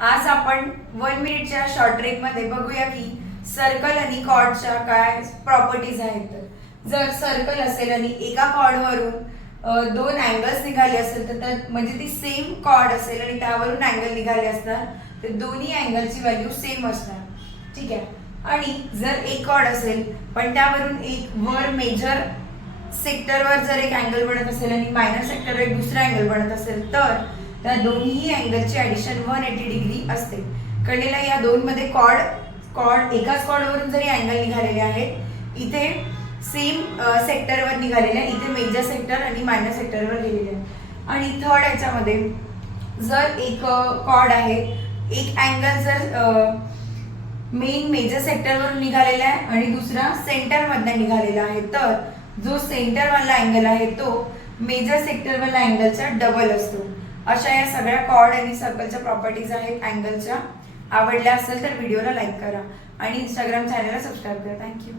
आज आपण 1 मिनिटच्या short trick मध्ये बघूया की सर्कल आणि कॉर्डच्या काय प्रॉपर्टीज आहेत। जर सर्कल असेल आणि एका कॉर्डवरून दोन अँगल्स निघाले असेल तर म्हणजे ती सेम कॉर्ड असेल आणि त्यावरून अँगल निघाले असणार तर दोन्ही अँगलची व्हॅल्यू सेम असणार, ठीक आहे। आणि जर एक कॉर्ड असेल पण त्यावरून एक वर मेजर सेक्टरवर जर एक अँगल बनत असेल आणि मायनर सेक्टरवर एक दुसरा अँगल बनत असेल तर त्या दोन्ही अँगलची ॲडिशन 180 डिग्री असते। कळलेला या दोन मध्ये कॉर्ड एकाच कॉर्डवरून जरी अँगल निघालेले आहेत, इथे सेम सेक्टरवर निघालेले आहे, इथे मेजर सेक्टर आणि मायनर सेक्टरवर गेलेले आहे। आणि थर्ड याच्यामध्ये जर एक कॉर्ड आहे, एक अँगल जर मेन मेजर सेक्टरवरून निघालेला आहे आणि दुसरा सेंटरमधनं निघालेला आहे तर जो सेंटरवाला अँगल आहे तो मेजर सेक्टरवाला अँगलचा डबल असतो। अशा या सगळ्या कॉर्ड आणि सर्कलच्या प्रॉपर्टीज आहेत अँगलच्या। आवडल्या असेल तर व्हिडिओला लाईक करा आणि इंस्टाग्राम चॅनलला सबस्क्राईब करा। थँक्यू।